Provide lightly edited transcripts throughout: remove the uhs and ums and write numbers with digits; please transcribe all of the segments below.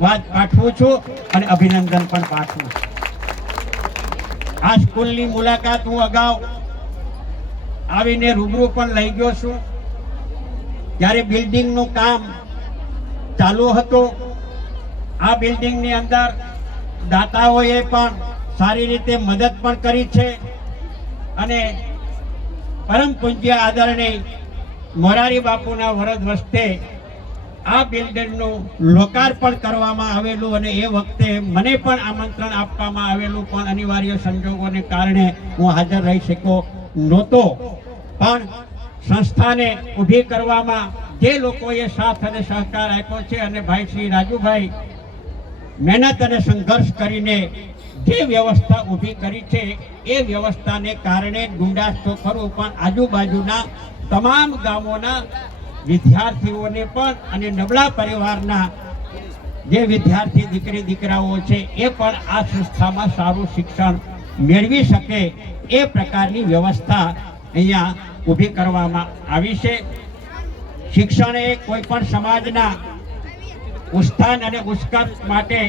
વાત પાઠવું છું અને અભિનંદન પણ પાઠવું છું. આ સ્કૂલની મુલાકાત હું અગાઉ આવીને રૂબરૂ પણ લઈ ગયો છું. જ્યારે બિલ્ડિંગનું કામ ચાલુ હતું, આ બિલ્ડિંગની અંદર દાતાઓએ પણ સારી રીતે મદદ પણ કરી છે અને પરમ પૂજ્ય આદરણીય મોરારી બાપુના વરદ વસ્તે આ બિલ્ડિંગનું લોકાર્પણ કરવામાં આવેલું અને એ વખતે મને પણ આમંત્રણ આપવામાં આવેલું, પણ અનિવાર્ય સંજોગોને કારણે હું હાજર રહી શક્યો નહોતો. પણ સંસ્થાને ઊભી કરવામાં જે લોકોએ સાથ અને સહકાર આપ્યો છે અને ભાઈ શ્રી રાજુભાઈ મહેનત અને સંઘર્ષ કરીને જે વ્યવસ્થા ઊભી કરી છે એ વ્યવસ્થાને કારણે ગુંડાસ તો ખરું, પણ આજુબાજુના તમામ ગામોના વિદ્યાર્થીઓને પણ અને નબળા પરિવારના જે વિદ્યાર્થી દીકરી દીકરાઓ છે એ પણ આ સંસ્થામાં સારું શિક્ષણ મેળવી શકે એ પ્રકારની વ્યવસ્થા અહીંયા ઊભી કરવામાં આવી છે. શિક્ષણ એ કોઈ પણ સમાજના ઉત્થાન અને ઉત્કર્ષ માટે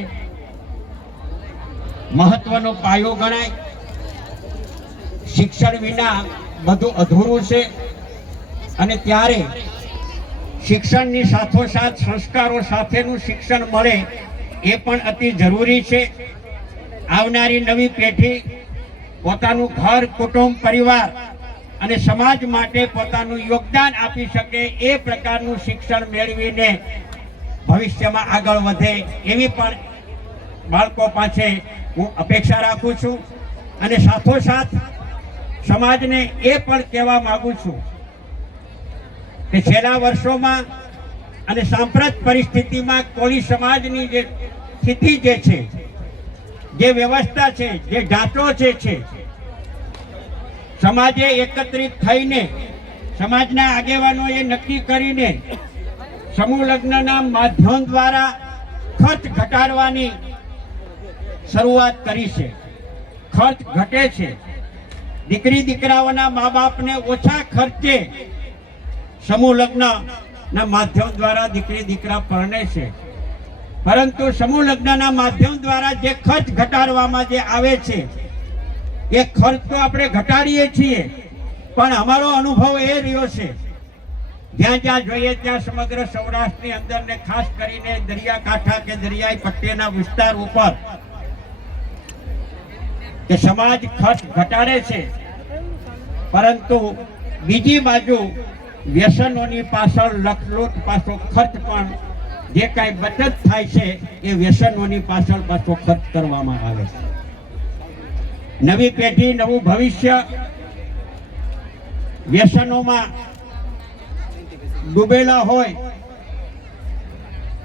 મહત્વનો પાયો ગણાય. શિક્ષણ વિના બધું અધૂરું છે અને ત્યારે શિક્ષણની સાથોસાથ સંસ્કારો સાથેનું શિક્ષણ મળે એ પણ અતિ જરૂરી છે. આવનારી નવી પેઢી પોતાનું ઘર, કુટુંબ, પરિવાર અને સમાજ માટે પોતાનું યોગદાન આપી શકે એ પ્રકારનું શિક્ષણ મેળવીને ભવિષ્યમાં આગળ વધે એવી પણ બાળકો પાસે હું અપેક્ષા રાખું છું. અને સાથોસાથ સમાજને એ પણ કહેવા માંગુ છું કે છેલ્લા વર્ષોમાં અને સાંપ્રત પરિસ્થિતિમાં કોળી સમાજની જે સ્થિતિ જે છે, જે વ્યવસ્થા છે, જે ઢાંચો છે, સમાજે એકત્રિત થઈને સમાજના આગેવાનોએ નક્કી કરીને સમૂહ લગ્નના માધ્યમ દ્વારા ખર્ચ ઘટાડવાની શરૂઆત કરી છે. ખર્ચ ઘટે છે. દીકરી દીકરાઓના મા બાપને ઓછા ખર્ચે સમૂહ લગ્નના માધ્યમ દ્વારા દીકરી દીકરા પરણે છે. પરંતુ સમૂહ લગ્નના માધ્યમ દ્વારા જે ખર્ચ ઘટાડવામાં જે આવે છે એ ખર્ચ તો આપણે ઘટાડીએ છીએ, પણ અમારો અનુભવ એ રહ્યો છે જ્યાં જ્યાં જોઈએ ત્યાં સમગ્ર સૌરાષ્ટ્રની અંદર ને ખાસ કરીને દરિયાકાંઠા કે દરિયાઈ પટ્ટીના વિસ્તાર ઉપર કે સમાજ ખર્ચ ઘટાડે છે, પરંતુ બીજી બાજુ વ્યસનોની પાછળ લખલૂટ પાછો ખર્ચ પણ જે કાંઈ બચત થાય છે એ વ્યસનોની પાછળ પાછો ખર્ચ કરવામાં આવે છે. નવી પેઢી, નવું ભવિષ્ય વ્યસનોમાં ડૂબેલા હોય,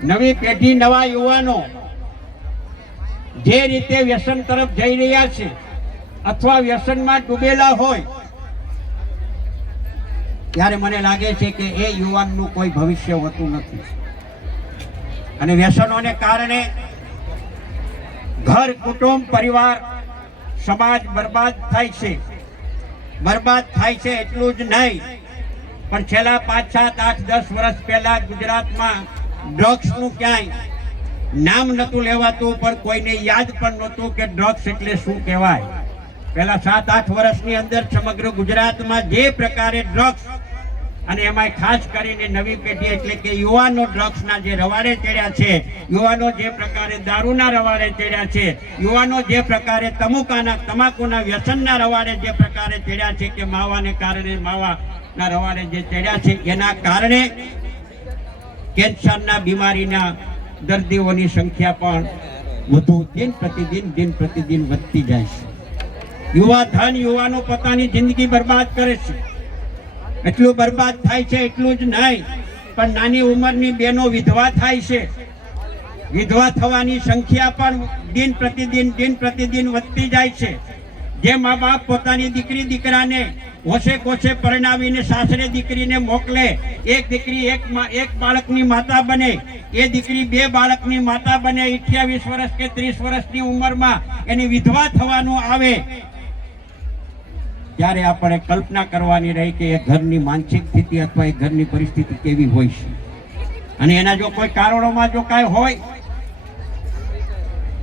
નવી પેઢી, નવા યુવાનો જે રીતે વ્યસન તરફ જઈ રહ્યા છે અથવા વ્યસનમાં ડૂબેલા હોય, ત્યારે મને લાગે છે કે એ યુવાનનું કોઈ ભવિષ્ય હોતું નથી. અને વ્યસનોને કારણે ઘર, કુટુંબ, પરિવાર, સમાજ બરબાદ થાય છે. બરબાદ થાય છે એટલું જ નહીં, પણ છેલ્લા 5, 7, 8, 10 વર્ષ પહેલા ગુજરાતમાં ડ્રગ્સનું ક્યાંય નામ નહોતું લેવાતું, પણ કોઈને યાદ પણ નહોતું કે ડ્રગ્સ એટલે શું કહેવાય. પહેલા 7, 8 વર્ષની અંદર સમગ્ર ગુજરાતમાં જે પ્રકારે ડ્રગ્સ અને એમાં ખાસ કરીને નવી પેઢી એટલે કે યુવાનો ડ્રગ્સના જે રવાડે ચડ્યા છે, યુવાનો જે પ્રકારે દારૂના રવાડે ચડ્યા છે, યુવાનો જે પ્રકારે તમાકુના વ્યસનના રવાડે જે પ્રકારે ચડ્યા છે કે માવાને કારણે માવાના રવાડે જે ચડ્યા છે, એના કારણે કેન્સરના બીમારીના દર્દીઓની સંખ્યા પણ વધુ દિન પ્રતિદિન વધતી જાય છે. યુવાનો પોતાની જિંદગી બરબાદ કરે છે. એટલું બરબાદ થાય છે એટલું જ નહીં, પણ નાની ઉંમરની બહેનો વિધવા થાય છે. વિધવા થવાની સંખ્યા પણ દિન પ્રતિદિન વધતી જાય છે. જે મા બાપ પોતાની દીકરી દીકરાને હોશે કોશે પરણાવીને સાસરે દીકરીને મોકલે, એક દીકરી એક બાળકની માતા બને, એ દીકરી 2 બાળકની માતા બને, 28 વર્ષ કે 30 વર્ષની ઉંમરમાં એની વિધવા થવાનું આવે, ત્યારે આપણે કલ્પના કરવાની રહી કે એ ઘરની માનસિક સ્થિતિ અથવા એ ઘરની પરિસ્થિતિ કેવી હોય છે. અને એના જો કોઈ કારણોમાં જો કાંઈ હોય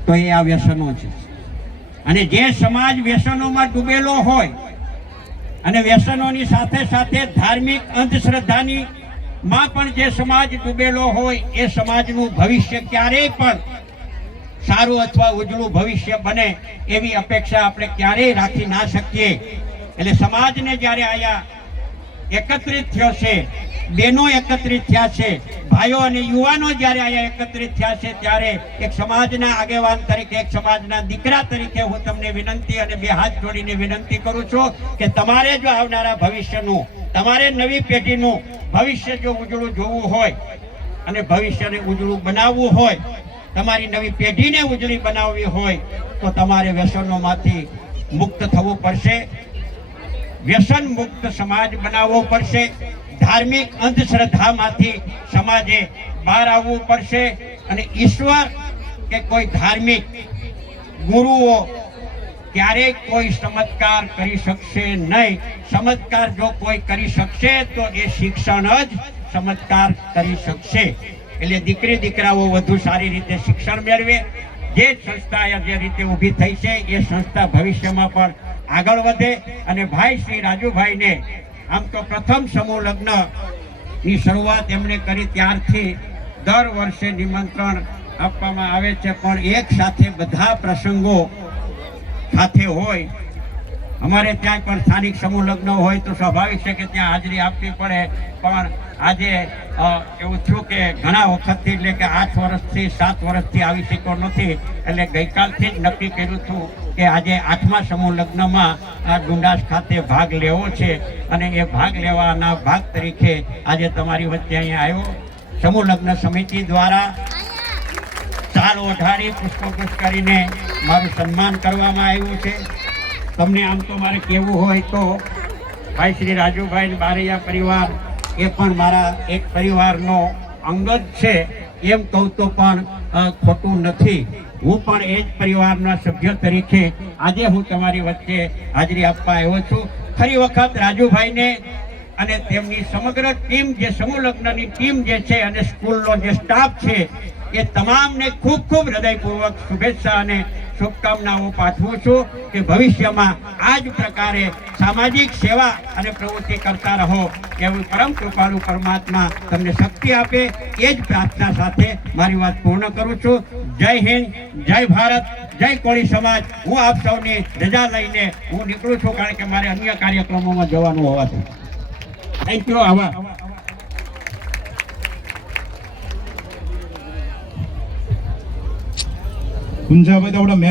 તો એ આ વ્યસનો છે. અને જે સમાજ વ્યસનોમાં ડૂબેલો હોય અને વ્યસનોની સાથે સાથે ધાર્મિક અંધશ્રદ્ધાની માં પણ જે સમાજ ડૂબેલો હોય એ સમાજનું ભવિષ્ય ક્યારેય પણ સારું અથવા ઉજળું ભવિષ્ય બને એવી અપેક્ષા આપણે ક્યારેય રાખી ના શકીએ. એટલે સમાજને જ્યારે અહીંયા એકત્રિત થયો છે, બહેનો એકત્રિત થયા છે, ભાઈઓ અને યુવાનો જ્યારે અહીંયા એકત્રિત થયા છે, ત્યારે એક સમાજના આગેવાન તરીકે, એક સમાજના દીકરા તરીકે હું તમને વિનંતી અને બે હાથ જોડીને વિનંતી કરું છું કે તમારે જો આવનારા ભવિષ્યનું, તમારે નવી પેઢીનું ભવિષ્ય જો ઉજળું જોવું હોય અને ભવિષ્યને ઉજળું બનાવવું હોય, તમારી નવી પેઢીને ઉજળી બનાવવી હોય તો તમારે વ્યસનોમાંથી મુક્ત થવું પડશે, વ્યસન મુક્ત સમાજ બનાવવો પડશે, ધાર્મિક અંધશ્રદ્ધામાંથી સમાજે બહાર આવવું પડશે અને ઈશ્વર કે કોઈ ધાર્મિક ગુરુઓ ક્યારેય કોઈ ચમત્કાર કરી શકશે નહીં. ચમત્કાર જો કોઈ કરી શકશે તો એ શિક્ષણ જ ચમત્કાર કરી શકશે. એટલે દીકરી દીકરાઓ વધુ સારી રીતે શિક્ષણ મેળવે. જે સંસ્થા જે રીતે ઊભી થઈ છે એ સંસ્થા ભવિષ્યમાં પણ આગળ વધે. અને ભાઈ શ્રી રાજુભાઈને આમ તો પ્રથમ સમૂહ લગ્નની શરૂઆત એમણે કરી ત્યારથી દર વર્ષે નિમંત્રણ આપવામાં આવે છે, પણ એક સાથે બધા પ્રસંગો સાથે હોય. અમારે ત્યાં પણ સ્થાનિક સમૂહ લગ્ન હોય તો સ્વાભાવિક છે કે ત્યાં હાજરી આપવી પડે, પણ આજે એવું થયું કે ઘણા વખતથી, એટલે કે 8 વર્ષથી 7 વર્ષથી આવી શક્યો નથી, એટલે ગઈકાલથી જ નક્કી કર્યું હતું કે આજે 8મા સમૂહ લગ્નમાં આ ડુંડાસ ખાતે ભાગ લેવો છે અને એ ભાગ લેવાના ભાગ તરીકે આજે તમારી વચ્ચે અહીંયા આવ્યો. સમૂહ લગ્ન સમિતિ દ્વારા ચાલ ઓઢાડી પુષ્પગુચ્છ કરીને મારું સન્માન કરવામાં આવ્યું છે. તમને આમ તો મારે કહેવું હોય તો ભાઈ શ્રી રાજુભાઈ બારૈયા પરિવાર એ પણ મારા એક પરિવારનો અંગ જ છે, એમ કહું તો પણ ખોટું નથી. હું પણ એ જ પરિવારના સભ્ય તરીકે આજે હું તમારી વચ્ચે હાજરી આપવા આવ્યો છું. ફરી વખત રાજુભાઈને અને તેમની સમગ્ર ટીમ, જે સમૂહ લગ્નની ટીમ જે છે અને સ્કૂલનો જે સ્ટાફ છે એ તમામને ખૂબ ખૂબ હૃદયપૂર્વક શુભેચ્છા અને શુભકામનાઓ પાઠવું છું કે ભવિષ્યમાં આ જ પ્રકારે સામાજિક સેવા અને પ્રવૃત્તિ કરતા રહો, એવું પરમ કૃપાળુ પરમાત્મા તમને શક્તિ આપે, એ જ પ્રાર્થના સાથે મારી વાત પૂર્ણ કરું છું. જય હિન્દ, જય ભારત, જય કોળી સમાજ. હું આપ સૌની રજા લઈને હું નીકળું છું, કારણ કે મારે અન્ય કાર્યક્રમોમાં જવાનું હોવાથી. Thank you. આભાર. કુંજાભાઈ